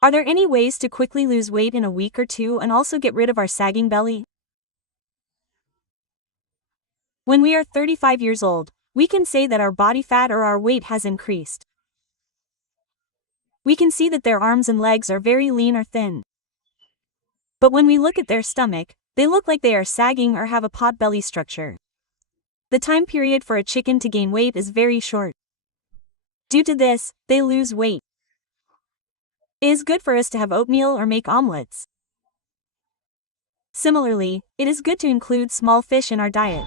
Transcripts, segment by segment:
Are there any ways to quickly lose weight in a week or two and also get rid of our sagging belly? When we are 35 years old, we can say that our body fat or our weight has increased. We can see that their arms and legs are very lean or thin. But when we look at their stomach, they look like they are sagging or have a pot belly structure. The time period for a chicken to gain weight is very short. Due to this, they lose weight. It is good for us to have oatmeal or make omelets. Similarly, it is good to include small fish in our diet.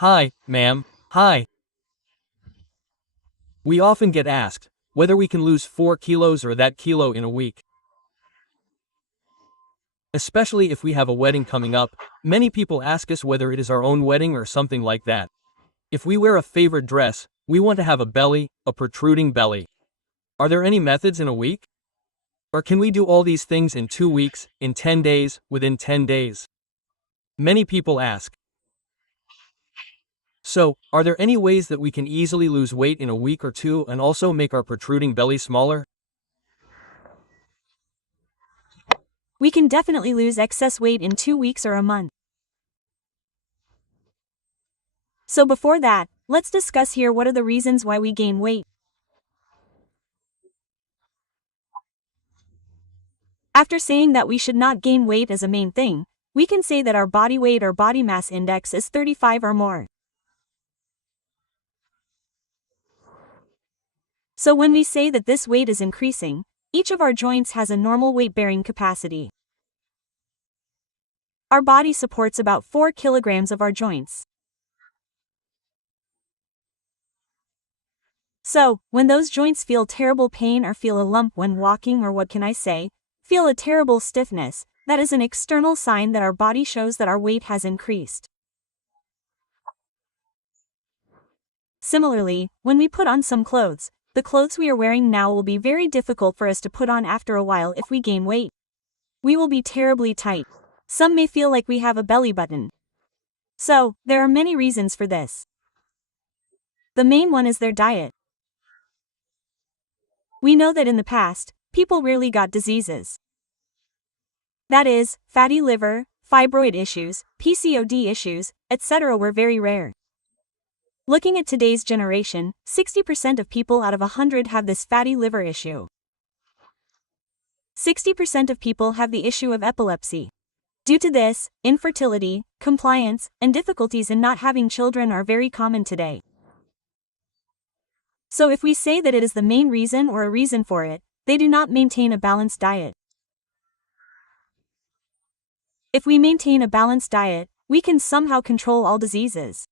Hi, ma'am. Hi. We often get asked whether we can lose 4 kilos or that kilo in a week. Especially if we have a wedding coming up, many people ask us whether it is our own wedding or something like that. If we wear a favorite dress, we want to have a belly, a protruding belly. Are there any methods in a week? Or can we do all these things in 2 weeks, in 10 days, within 10 days? Many people ask. So, are there any ways that we can easily lose weight in a week or two and also make our protruding belly smaller? We can definitely lose excess weight in 2 weeks or a month. So before that, let's discuss here what are the reasons why we gain weight. After saying that we should not gain weight as a main thing, we can say that our body weight or body mass index is 35 or more. So when we say that this weight is increasing, each of our joints has a normal weight-bearing capacity. Our body supports about 4 kilograms of our joints. So, when those joints feel terrible pain or feel a lump when walking or what can I say, feel a terrible stiffness, that is an external sign that our body shows that our weight has increased. Similarly, when we put on some clothes, the clothes we are wearing now will be very difficult for us to put on after a while if we gain weight. We will be terribly tight. Some may feel like we have a belly button. So, there are many reasons for this. The main one is their diet. We know that in the past, people rarely got diseases. That is, fatty liver, fibroid issues, PCOD issues, etc. were very rare. Looking at today's generation, 60% of people out of 100 have this fatty liver issue. 60% of people have the issue of epilepsy. Due to this, infertility, compliance, and difficulties in not having children are very common today. So if we say that it is the main reason or a reason for it, they do not maintain a balanced diet. If we maintain a balanced diet, we can somehow control all diseases.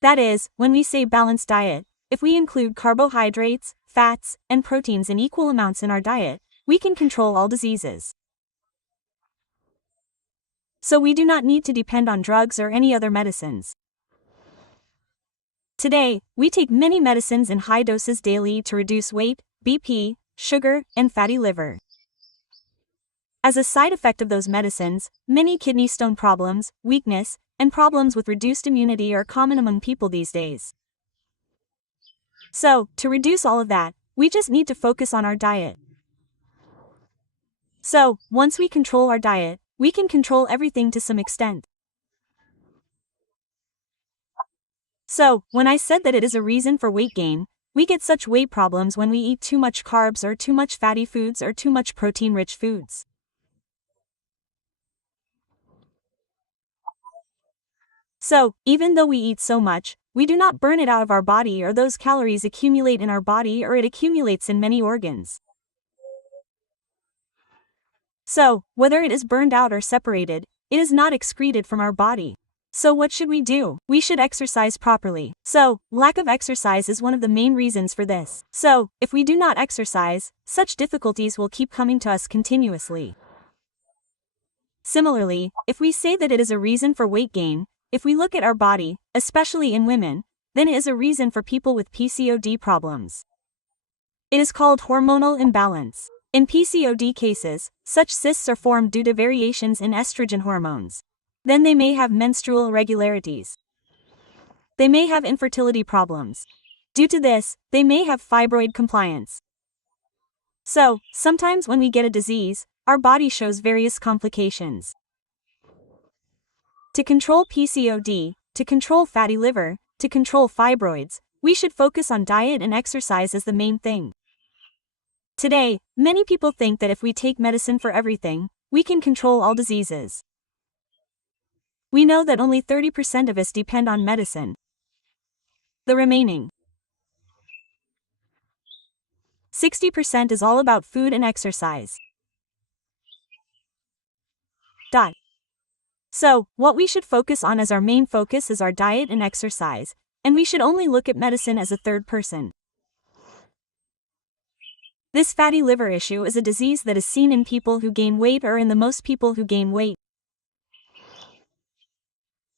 That is, when we say balanced diet, if we include carbohydrates, fats, and proteins in equal amounts in our diet, we can control all diseases. So we do not need to depend on drugs or any other medicines. Today, we take many medicines in high doses daily to reduce weight, BP, sugar, and fatty liver. As a side effect of those medicines, many kidney stone problems, weakness, and problems with reduced immunity are common among people these days. So, to reduce all of that, we just need to focus on our diet. So, once we control our diet, we can control everything to some extent. So, when I said that it is a reason for weight gain, we get such weight problems when we eat too much carbs or too much fatty foods or too much protein-rich foods. So, even though we eat so much, we do not burn it out of our body or those calories accumulate in our body or it accumulates in many organs. So, whether it is burned out or separated, it is not excreted from our body. So what should we do? We should exercise properly. So, lack of exercise is one of the main reasons for this. So, if we do not exercise, such difficulties will keep coming to us continuously. Similarly, if we say that it is a reason for weight gain, if we look at our body, especially in women, then it is a reason for people with PCOD problems. It is called hormonal imbalance. In PCOD cases, such cysts are formed due to variations in estrogen hormones. Then they may have menstrual irregularities. They may have infertility problems. Due to this, they may have fibroid compliance. So, sometimes when we get a disease, our body shows various complications. To control PCOD, to control fatty liver, to control fibroids, we should focus on diet and exercise as the main thing. Today, many people think that if we take medicine for everything, we can control all diseases. We know that only 30% of us depend on medicine. The remaining 60% is all about food and exercise. So, what we should focus on as our main focus is our diet and exercise, and we should only look at medicine as a third person. This fatty liver issue is a disease that is seen in people who gain weight or in the most people who gain weight.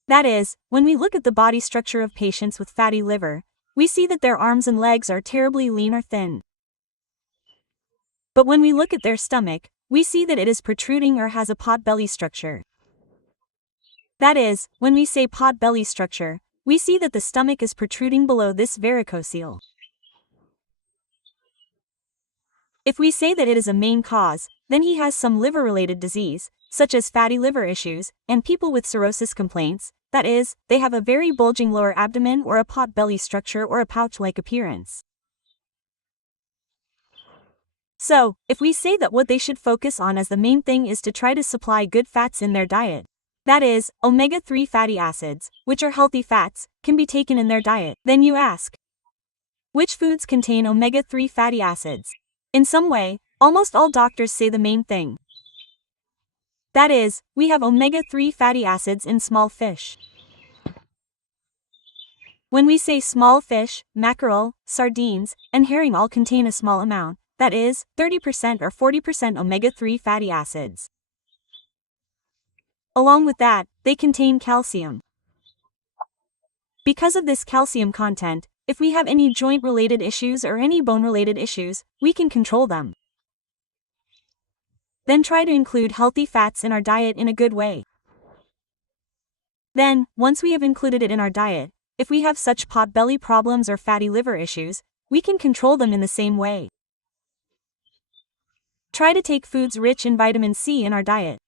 That is, when we look at the body structure of patients with fatty liver, we see that their arms and legs are terribly lean or thin. But when we look at their stomach, we see that it is protruding or has a pot-belly structure. That is, when we say pot-belly structure, we see that the stomach is protruding below this varicocele. If we say that it is a main cause, then he has some liver-related disease, such as fatty liver issues, and people with cirrhosis complaints, that is, they have a very bulging lower abdomen or a pot-belly structure or a pouch-like appearance. So, if we say that what they should focus on as the main thing is to try to supply good fats in their diet, that is, omega-3 fatty acids, which are healthy fats, can be taken in their diet, then you ask, which foods contain omega-3 fatty acids? In some way, almost all doctors say the main thing. That is, we have omega-3 fatty acids in small fish. When we say small fish, mackerel, sardines, and herring all contain a small amount, that is, 30% or 40% omega-3 fatty acids. Along with that, they contain calcium. Because of this calcium content, if we have any joint-related issues or any bone-related issues, we can control them. Then try to include healthy fats in our diet in a good way. Then, once we have included it in our diet, if we have such pot-belly problems or fatty liver issues, we can control them in the same way. Try to take foods rich in vitamin C in our diet.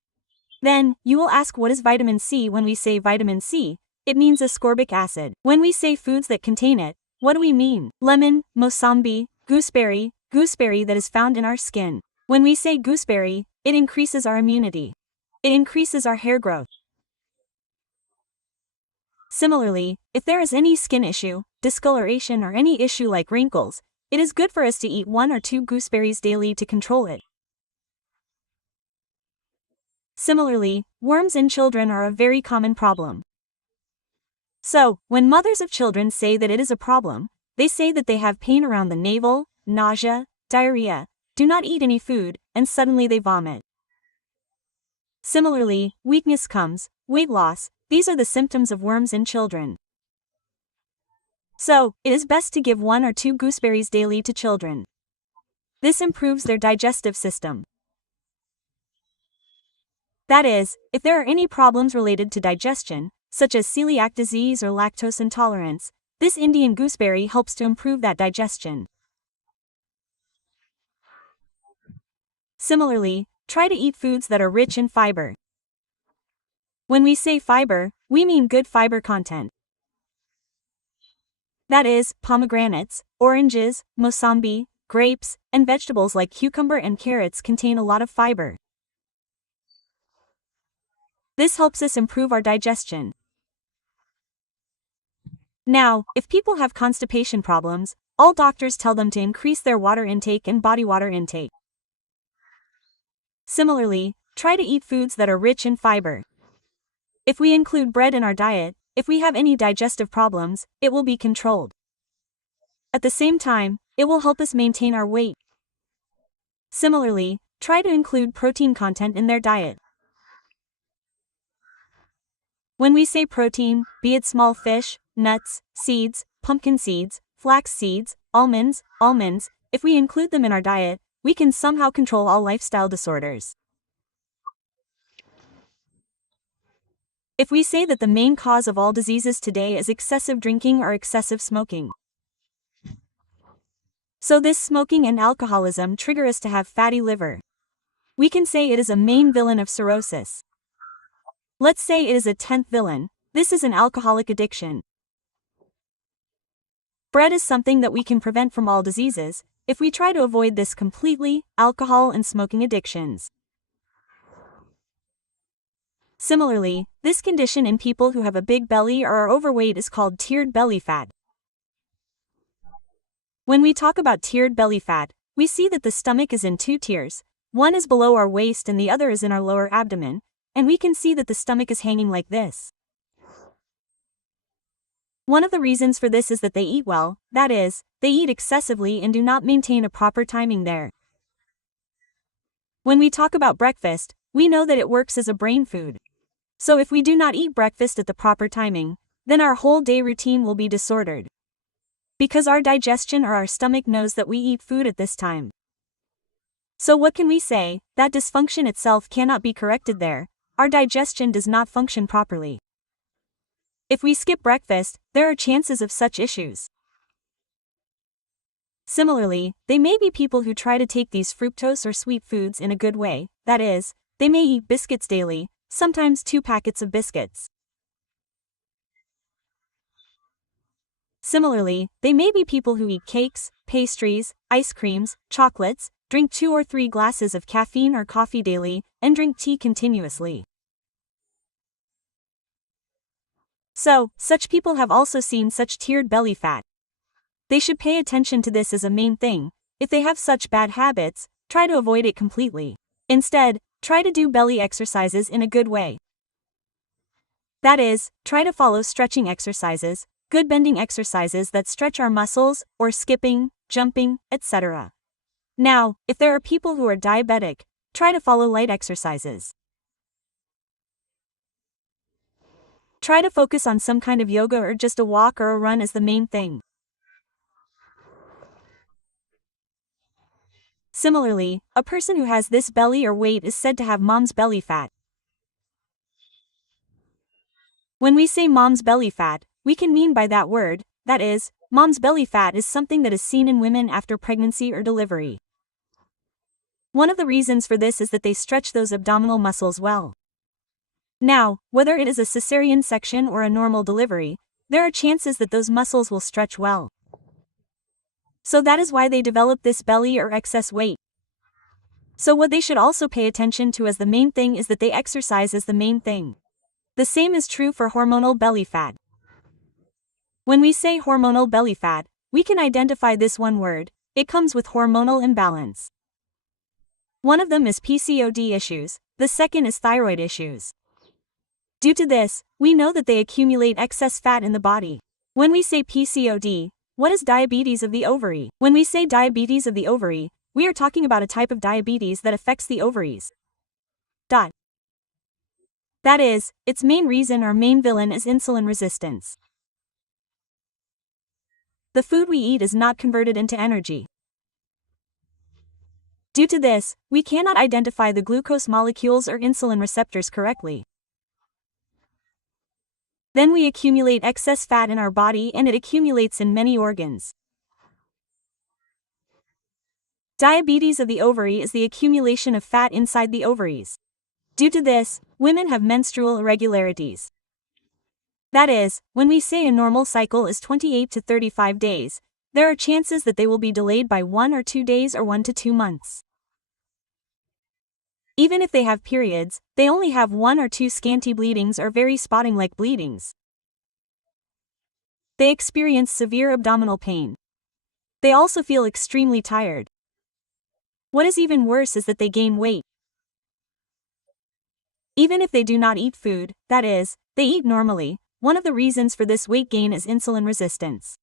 Then, you will ask what is vitamin C. When we say vitamin C, it means ascorbic acid. When we say foods that contain it, what do we mean? Lemon, mosambi, gooseberry that is found in our skin. When we say gooseberry, it increases our immunity. It increases our hair growth. Similarly, if there is any skin issue, discoloration or any issue like wrinkles, it is good for us to eat 1 or 2 gooseberries daily to control it. Similarly, worms in children are a very common problem. So, when mothers of children say that it is a problem, they say that they have pain around the navel, nausea, diarrhea, do not eat any food, and suddenly they vomit. Similarly, weakness comes, weight loss, these are the symptoms of worms in children. So, it is best to give 1 or 2 gooseberries daily to children. This improves their digestive system. That is, if there are any problems related to digestion, such as celiac disease or lactose intolerance, this Indian gooseberry helps to improve that digestion. Similarly, try to eat foods that are rich in fiber. When we say fiber, we mean good fiber content. That is, pomegranates, oranges, mosambi, grapes, and vegetables like cucumber and carrots contain a lot of fiber. This helps us improve our digestion. Now, if people have constipation problems, all doctors tell them to increase their water intake and body water intake. Similarly, try to eat foods that are rich in fiber. If we include bread in our diet, if we have any digestive problems, it will be controlled. At the same time, it will help us maintain our weight. Similarly, try to include protein content in their diet. When we say protein, be it small fish, nuts, seeds, pumpkin seeds, flax seeds, almonds, if we include them in our diet, we can somehow control all lifestyle disorders. If we say that the main cause of all diseases today is excessive drinking or excessive smoking, So this smoking and alcoholism trigger us to have fatty liver. We can say it is a main villain of cirrhosis. Let's say it is a 10th villain. This is an alcoholic addiction. Bread is something that we can prevent from all diseases, if we try to avoid this completely, alcohol and smoking addictions. Similarly, this condition in people who have a big belly or are overweight is called tiered belly fat. When we talk about tiered belly fat, we see that the stomach is in two tiers. One is below our waist and the other is in our lower abdomen, and we can see that the stomach is hanging like this. One of the reasons for this is that they eat well, that is, they eat excessively and do not maintain a proper timing there. When we talk about breakfast, we know that it works as a brain food. So if we do not eat breakfast at the proper timing, then our whole day routine will be disordered. Because our digestion or our stomach knows that we eat food at this time. So what can we say? That dysfunction itself cannot be corrected there. Our digestion does not function properly. If we skip breakfast, there are chances of such issues. Similarly, they may be people who try to take these fructose or sweet foods in a good way, that is, they may eat biscuits daily, sometimes 2 packets of biscuits. Similarly, they may be people who eat cakes, pastries, ice creams, chocolates, drink 2 or 3 glasses of caffeine or coffee daily, and drink tea continuously. So, such people have also seen such tiered belly fat. They should pay attention to this as a main thing. If they have such bad habits, try to avoid it completely. Instead, try to do belly exercises in a good way. That is, try to follow stretching exercises, good bending exercises that stretch our muscles, or skipping, jumping, etc. Now, if there are people who are diabetic, try to follow light exercises. Try to focus on some kind of yoga or just a walk or a run as the main thing. Similarly, a person who has this belly or weight is said to have mom's belly fat. When we say mom's belly fat, we can mean by that word, that is, mom's belly fat is something that is seen in women after pregnancy or delivery. One of the reasons for this is that they stretch those abdominal muscles well. Now, whether it is a cesarean section or a normal delivery, there are chances that those muscles will stretch well. So that is why they develop this belly or excess weight. So what they should also pay attention to as the main thing is that they exercise as the main thing. The same is true for hormonal belly fat. When we say hormonal belly fat, we can identify this one word. It comes with hormonal imbalance. One of them is PCOD issues, the second is thyroid issues. Due to this, we know that they accumulate excess fat in the body. When we say PCOD, what is diabetes of the ovary? When we say diabetes of the ovary, we are talking about a type of diabetes that affects the ovaries. That is, its main reason or main villain is insulin resistance. The food we eat is not converted into energy. Due to this, we cannot identify the glucose molecules or insulin receptors correctly. Then we accumulate excess fat in our body and it accumulates in many organs. Diabetes of the ovary is the accumulation of fat inside the ovaries. Due to this, women have menstrual irregularities. That is, when we say a normal cycle is 28 to 35 days, there are chances that they will be delayed by 1 or 2 days or 1 to 2 months. Even if they have periods, they only have 1 or 2 scanty bleedings or very spotting-like bleedings. They experience severe abdominal pain. They also feel extremely tired. What is even worse is that they gain weight. Even if they do not eat food, that is, they eat normally, one of the reasons for this weight gain is insulin resistance.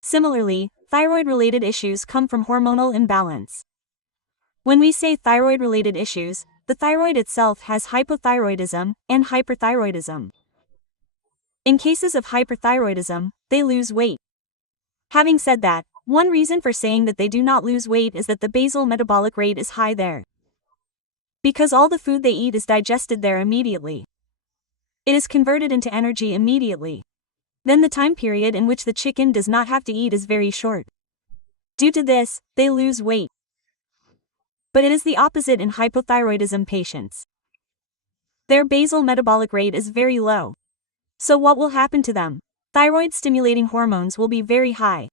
Similarly, thyroid-related issues come from hormonal imbalance. When we say thyroid-related issues, the thyroid itself has hypothyroidism and hyperthyroidism. In cases of hyperthyroidism, they lose weight. Having said that, one reason for saying that they do not lose weight is that the basal metabolic rate is high there. Because all the food they eat is digested there immediately. It is converted into energy immediately. Then the time period in which the chicken does not have to eat is very short. Due to this, they lose weight. But it is the opposite in hypothyroidism patients. Their basal metabolic rate is very low. So what will happen to them? Thyroid-stimulating hormones will be very high.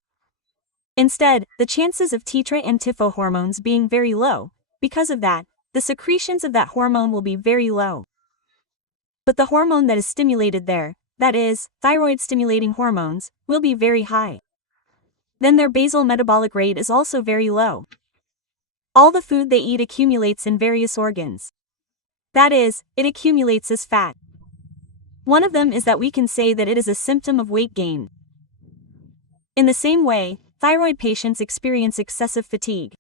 Instead, the chances of tetra and tifo hormones being very low, because of that, the secretions of that hormone will be very low. But the hormone that is stimulated there, that is, thyroid-stimulating hormones, will be very high. Then their basal metabolic rate is also very low. All the food they eat accumulates in various organs. That is, it accumulates as fat. One of them is that we can say that it is a symptom of weight gain. In the same way, thyroid patients experience excessive fatigue.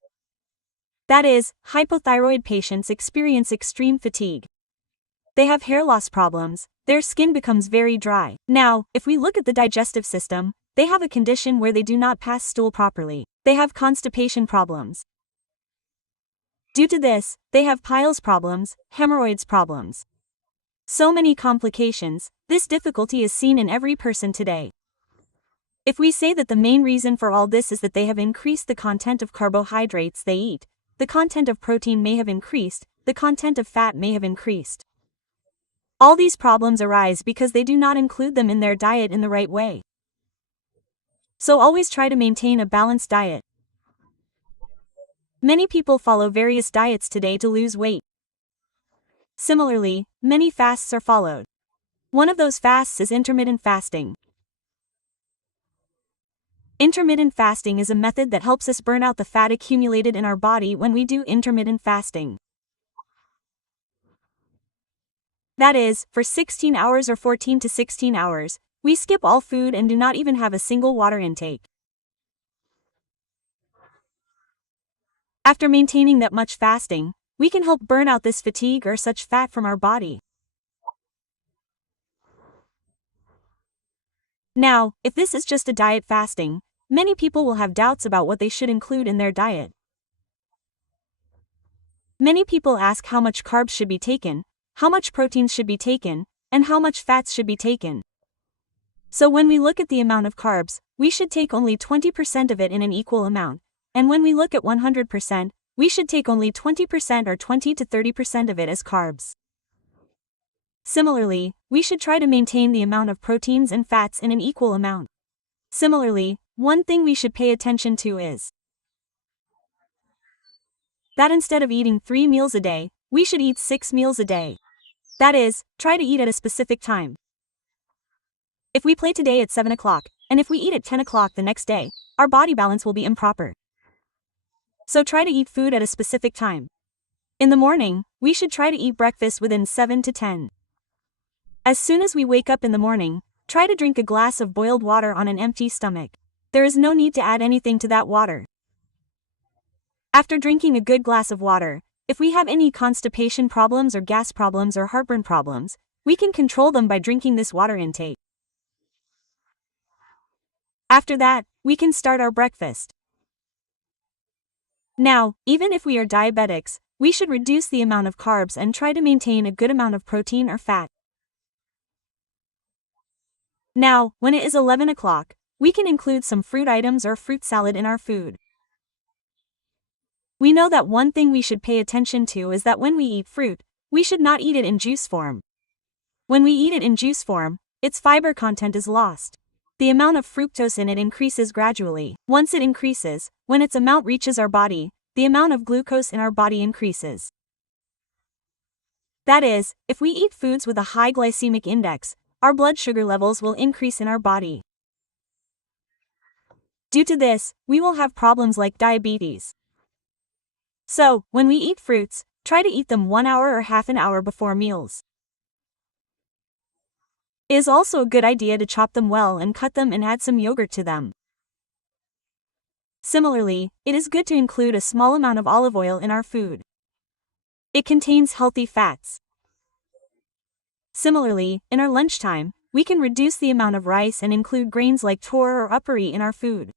That is, hypothyroid patients experience extreme fatigue. They have hair loss problems, their skin becomes very dry. Now, if we look at the digestive system, they have a condition where they do not pass stool properly. They have constipation problems. Due to this, they have piles problems, hemorrhoids problems. So many complications. This difficulty is seen in every person today. If we say that the main reason for all this is that they have increased the content of carbohydrates they eat, the content of protein may have increased, the content of fat may have increased. All these problems arise because they do not include them in their diet in the right way. So always try to maintain a balanced diet. Many people follow various diets today to lose weight. Similarly, many fasts are followed. One of those fasts is intermittent fasting. Intermittent fasting is a method that helps us burn out the fat accumulated in our body when we do intermittent fasting. That is, for 16 hours or 14 to 16 hours, we skip all food and do not even have a single water intake. After maintaining that much fasting, we can help burn out this fatigue or such fat from our body. Now, if this is just a diet fasting, many people will have doubts about what they should include in their diet. Many people ask how much carbs should be taken, how much proteins should be taken, and how much fats should be taken. So when we look at the amount of carbs, we should take only 20% of it in an equal amount, and when we look at 100%, we should take only 20% or 20 to 30% of it as carbs. Similarly, we should try to maintain the amount of proteins and fats in an equal amount. Similarly, one thing we should pay attention to is that instead of eating 3 meals a day, we should eat 6 meals a day. That is, try to eat at a specific time. If we play today at 7 o'clock, and if we eat at 10 o'clock the next day, our body balance will be improper. So try to eat food at a specific time. In the morning, we should try to eat breakfast within 7 to 10. As soon as we wake up in the morning, try to drink a glass of boiled water on an empty stomach. There is no need to add anything to that water. After drinking a good glass of water, if we have any constipation problems or gas problems or heartburn problems, we can control them by drinking this water intake. After that, we can start our breakfast. Now, even if we are diabetics, we should reduce the amount of carbs and try to maintain a good amount of protein or fat. Now, when it is 11 o'clock, we can include some fruit items or fruit salad in our food. We know that one thing we should pay attention to is that when we eat fruit, we should not eat it in juice form. When we eat it in juice form, its fiber content is lost. The amount of fructose in it increases gradually. Once it increases, when its amount reaches our body, the amount of glucose in our body increases. That is, if we eat foods with a high glycemic index, our blood sugar levels will increase in our body. Due to this, we will have problems like diabetes. So, when we eat fruits, try to eat them 1 hour or half an hour before meals. It is also a good idea to chop them well and cut them and add some yogurt to them. Similarly, it is good to include a small amount of olive oil in our food. It contains healthy fats. Similarly, in our lunchtime, we can reduce the amount of rice and include grains like tur or uppari in our food.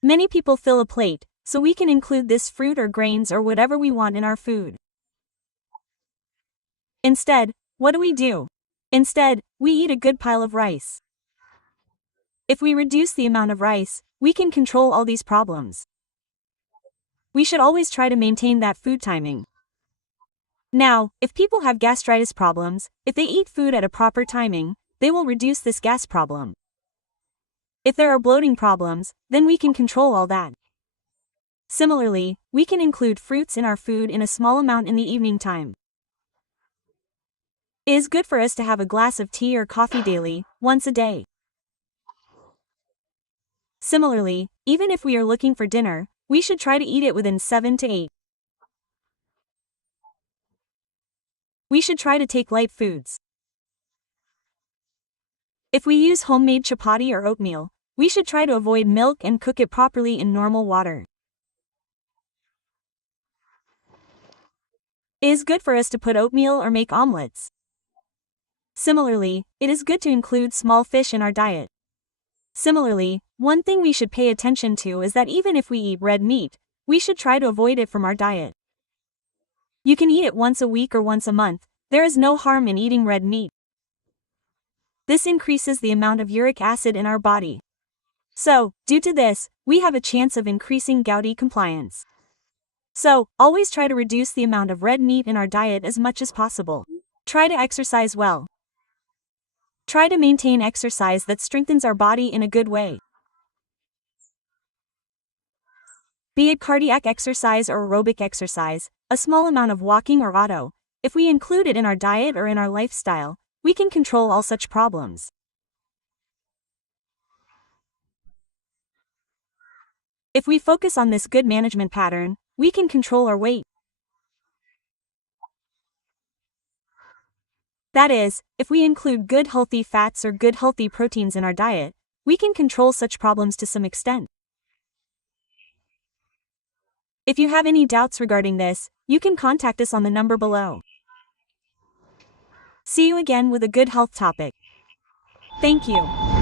Many people fill a plate, so we can include this fruit or grains or whatever we want in our food. Instead, what do? Instead, we eat a good pile of rice. If we reduce the amount of rice, we can control all these problems. We should always try to maintain that food timing. Now, if people have gastritis problems, if they eat food at a proper timing, they will reduce this gas problem. If there are bloating problems, then we can control all that. Similarly, we can include fruits in our food in a small amount in the evening time. It is good for us to have a glass of tea or coffee daily, once a day. Similarly, even if we are looking for dinner, we should try to eat it within 7 to 8. We should try to take light foods. If we use homemade chapati or oatmeal, we should try to avoid milk and cook it properly in normal water. It is good for us to put oatmeal or make omelets. Similarly, it is good to include small fish in our diet. Similarly, one thing we should pay attention to is that even if we eat red meat, we should try to avoid it from our diet. You can eat it once a week or once a month, there is no harm in eating red meat. This increases the amount of uric acid in our body. So, due to this, we have a chance of increasing gouty compliance. So, always try to reduce the amount of red meat in our diet as much as possible. Try to exercise well. Try to maintain exercise that strengthens our body in a good way. Be it cardiac exercise or aerobic exercise, a small amount of walking or auto, if we include it in our diet or in our lifestyle, we can control all such problems. If we focus on this good management pattern, we can control our weight. That is, if we include good healthy fats or good healthy proteins in our diet, we can control such problems to some extent. If you have any doubts regarding this, you can contact us on the number below. See you again with a good health topic. Thank you.